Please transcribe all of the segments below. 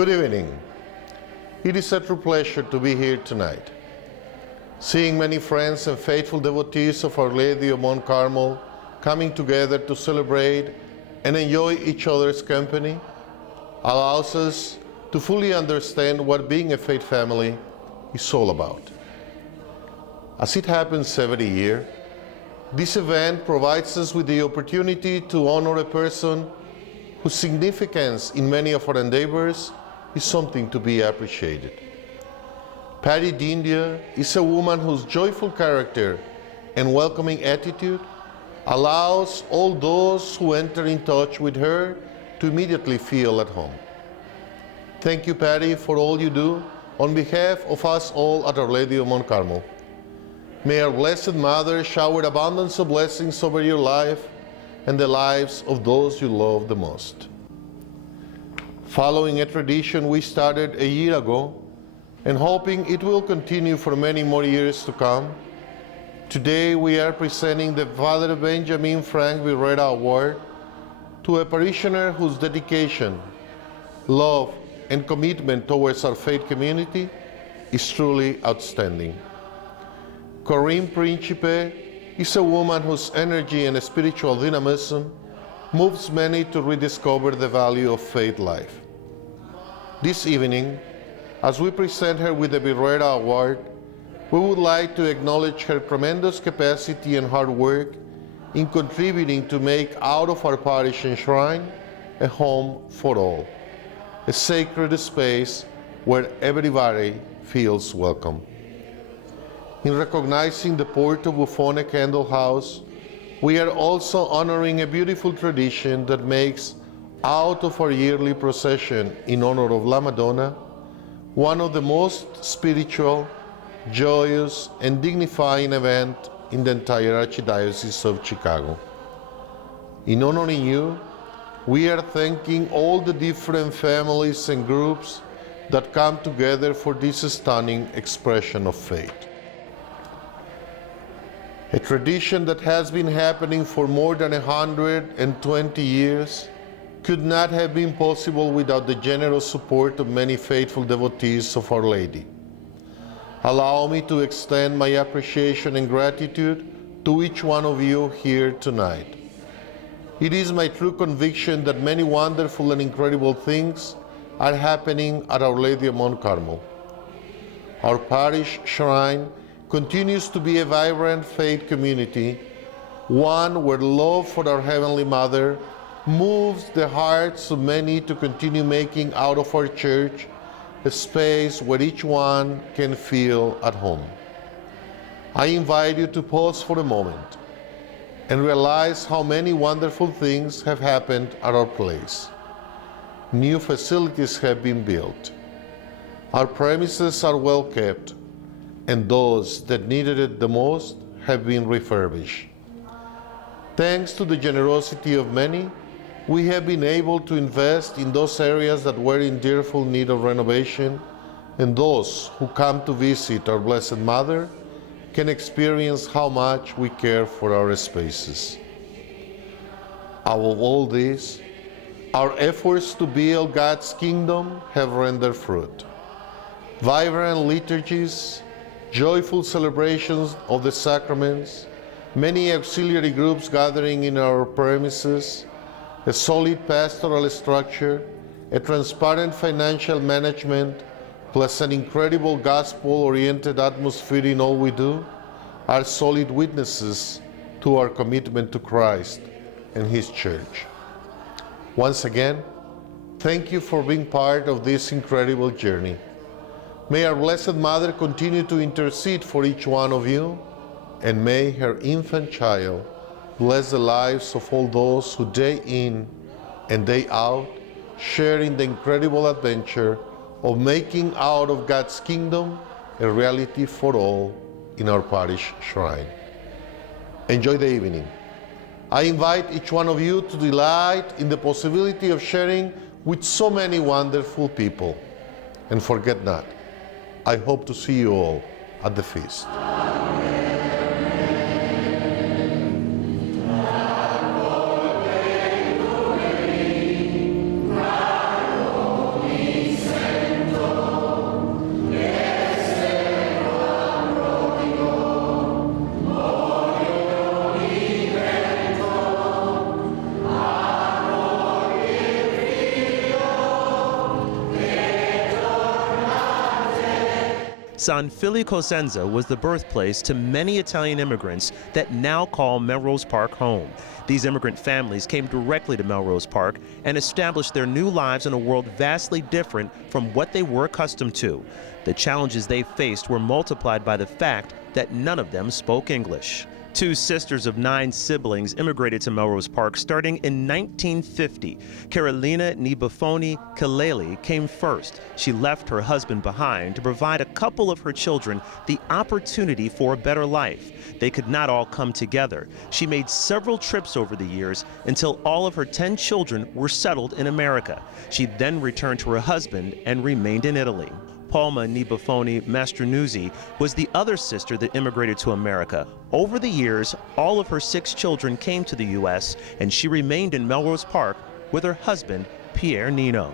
Good evening. It is a true pleasure to be here tonight. Seeing many friends and faithful devotees of Our Lady of Mount Carmel coming together to celebrate and enjoy each other's company allows us to fully understand what being a faith family is all about. As it happens every year, this event provides us with the opportunity to honor a person whose significance in many of our endeavors is something to be appreciated. Patty Dindia is a woman whose joyful character and welcoming attitude allows all those who enter in touch with her to immediately feel at home. Thank you, Patty, for all you do on behalf of us all at Our Lady of Mount Carmel. May our Blessed Mother shower abundance of blessings over your life and the lives of those you love the most. Following a tradition we started a year ago, and hoping it will continue for many more years to come, today we are presenting the Father Benjamin Frank Biretta Award to a parishioner whose dedication, love, and commitment towards our faith community is truly outstanding. Corinne Principe is a woman whose energy and spiritual dynamism moves many to rediscover the value of faith life. This evening, as we present her with the Biretta Award, we would like to acknowledge her tremendous capacity and hard work in contributing to make out of our parish and shrine a home for all, a sacred space where everybody feels welcome. In recognizing the Porto Buffone Candle House, we are also honoring a beautiful tradition that makes out of our yearly procession in honor of La Madonna one of the most spiritual, joyous, and dignifying events in the entire Archdiocese of Chicago. In honoring you, we are thanking all the different families and groups that come together for this stunning expression of faith. A tradition that has been happening for more than 120 years could not have been possible without the generous support of many faithful devotees of Our Lady. Allow me to extend my appreciation and gratitude to each one of you here tonight. It is my true conviction that many wonderful and incredible things are happening at Our Lady of Mount Carmel. Our parish shrine continues to be a vibrant faith community, one where love for our Heavenly Mother moves the hearts of many to continue making out of our church a space where each one can feel at home. I invite you to pause for a moment and realize how many wonderful things have happened at our place. New facilities have been built. Our premises are well kept, and those that needed it the most have been refurbished. Thanks to the generosity of many, we have been able to invest in those areas that were in direful need of renovation, and those who come to visit our Blessed Mother can experience how much we care for our spaces. Above all this, our efforts to build God's kingdom have rendered fruit. Vibrant liturgies, joyful celebrations of the sacraments, many auxiliary groups gathering in our premises, a solid pastoral structure, a transparent financial management, plus an incredible gospel-oriented atmosphere in all we do, are solid witnesses to our commitment to Christ and His Church. Once again, thank you for being part of this incredible journey. May our Blessed Mother continue to intercede for each one of you, and may her infant child bless the lives of all those who day in and day out share in the incredible adventure of making out of God's kingdom a reality for all in our parish shrine. Enjoy the evening. I invite each one of you to delight in the possibility of sharing with so many wonderful people. And forget not, I hope to see you all at the feast. Amen. San Fili Cosenza was the birthplace to many Italian immigrants that now call Melrose Park home. These immigrant families came directly to Melrose Park and established their new lives in a world vastly different from what they were accustomed to. The challenges they faced were multiplied by the fact that none of them spoke English. Two sisters of 9 siblings immigrated to Melrose Park starting in 1950. Carolina ni Buffone Kaleli came first. She left her husband behind to provide a couple of her children the opportunity for a better life. They could not all come together. She made several trips over the years until all of her 10 children were settled in America. She then returned to her husband and remained in Italy. Palma ni Buffone Mastronuzzi was the other sister that immigrated to America. Over the years, all of her 6 children came to the U.S., and she remained in Melrose Park with her husband, Pierre Nino.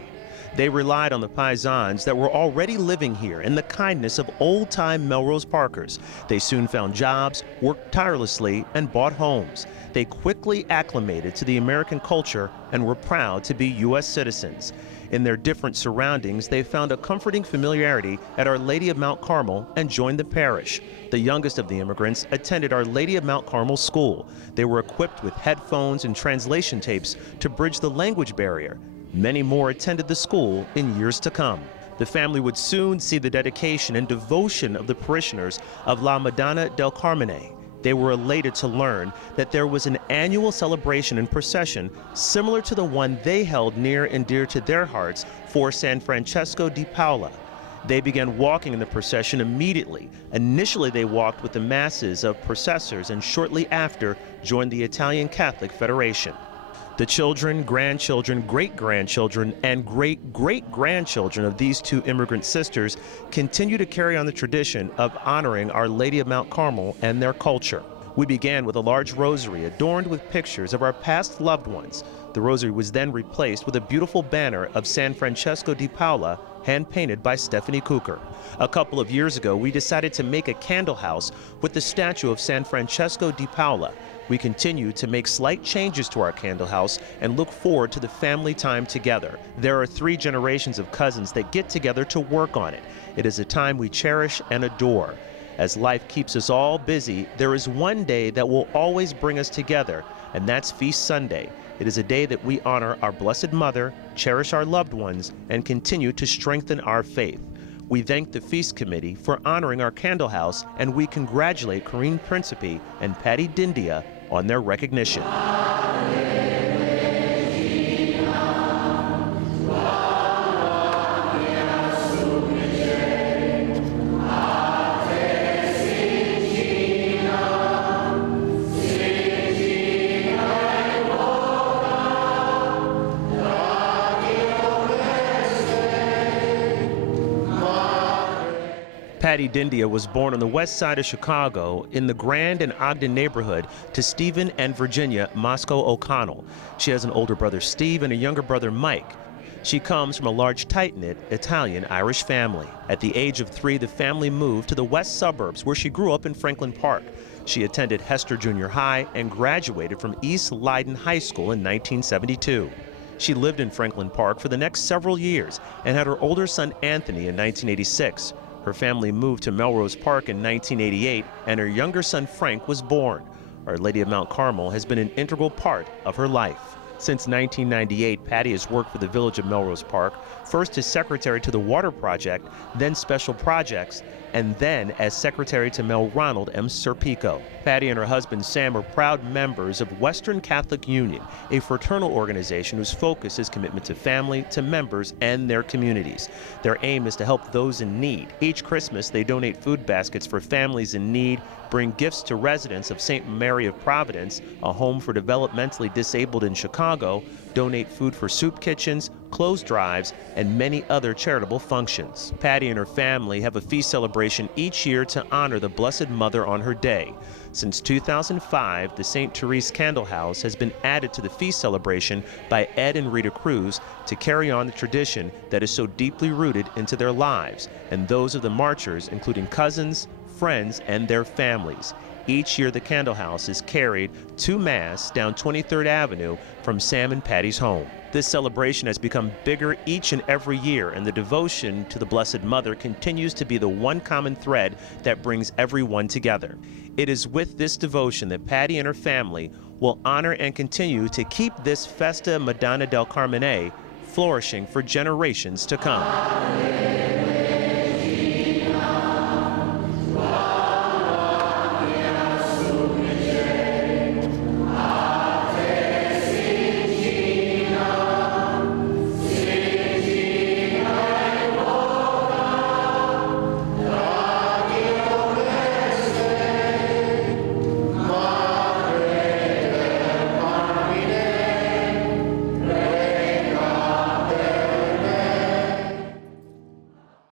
They relied on the paisans that were already living here and the kindness of old-time Melrose Parkers. They soon found jobs, worked tirelessly, and bought homes. They quickly acclimated to the American culture and were proud to be U.S. citizens. In their different surroundings, they found a comforting familiarity at Our Lady of Mount Carmel and joined the parish. The youngest of the immigrants attended Our Lady of Mount Carmel School. They were equipped with headphones and translation tapes to bridge the language barrier. Many more attended the school in years to come. The family would soon see the dedication and devotion of the parishioners of La Madonna del Carmine. They were elated to learn that there was an annual celebration and procession similar to the one they held near and dear to their hearts for San Francesco di Paola. They began walking in the procession immediately. Initially, they walked with the masses of processors and shortly after joined the Italian Catholic Federation. The children, grandchildren, great-grandchildren, and great-great-grandchildren of these 2 immigrant sisters continue to carry on the tradition of honoring Our Lady of Mount Carmel and their culture. We began with a large rosary adorned with pictures of our past loved ones. The rosary was then replaced with a beautiful banner of San Francesco di Paola, hand-painted by Stephanie Cooker. A couple of years ago, we decided to make a candle house with the statue of San Francesco di Paola. We continue to make slight changes to our candle house and look forward to the family time together. There are 3 generations of cousins that get together to work on it. It is a time we cherish and adore. As life keeps us all busy, there is one day that will always bring us together, and that's Feast Sunday. It is a day that we honor our Blessed Mother, cherish our loved ones, and continue to strengthen our faith. We thank the Feast Committee for honoring our candle house, and we congratulate Corinne Principe and Patty Dindia on their recognition. Patty Dindia was born on the west side of Chicago in the Grand and Ogden neighborhood to Stephen and Virginia Moscow O'Connell. She has an older brother Steve and a younger brother Mike. She comes from a large tight-knit Italian-Irish family. At the age of 3, the family moved to the west suburbs where she grew up in Franklin Park. She attended Hester Junior High and graduated from East Leiden High School in 1972. She lived in Franklin Park for the next several years and had her older son Anthony in 1986. Her family moved to Melrose Park in 1988, and her younger son Frank was born. Our Lady of Mount Carmel has been an integral part of her life. Since 1998, Patty has worked for the Village of Melrose Park, first as secretary to the Water Project, then Special Projects, and then as secretary to Mel Ronald M. Serpico. Patty and her husband Sam are proud members of Western Catholic Union, a fraternal organization whose focus is commitment to family, to members, and their communities. Their aim is to help those in need. Each Christmas, they donate food baskets for families in need, bring gifts to residents of St. Mary of Providence, a home for developmentally disabled in Chicago, donate food for soup kitchens, clothes drives, and many other charitable functions. Patty and her family have a feast celebration each year to honor the Blessed Mother on her day. Since 2005, the St. Therese Candle House has been added to the feast celebration by Ed and Rita Cruz to carry on the tradition that is so deeply rooted into their lives and those of the marchers, including cousins, friends, and their families. Each year, the candle house is carried to Mass down 23rd Avenue from Sam and Patty's home. This celebration has become bigger each and every year, and the devotion to the Blessed Mother continues to be the one common thread that brings everyone together. It is with this devotion that Patty and her family will honor and continue to keep this Festa Madonna del Carmine flourishing for generations to come.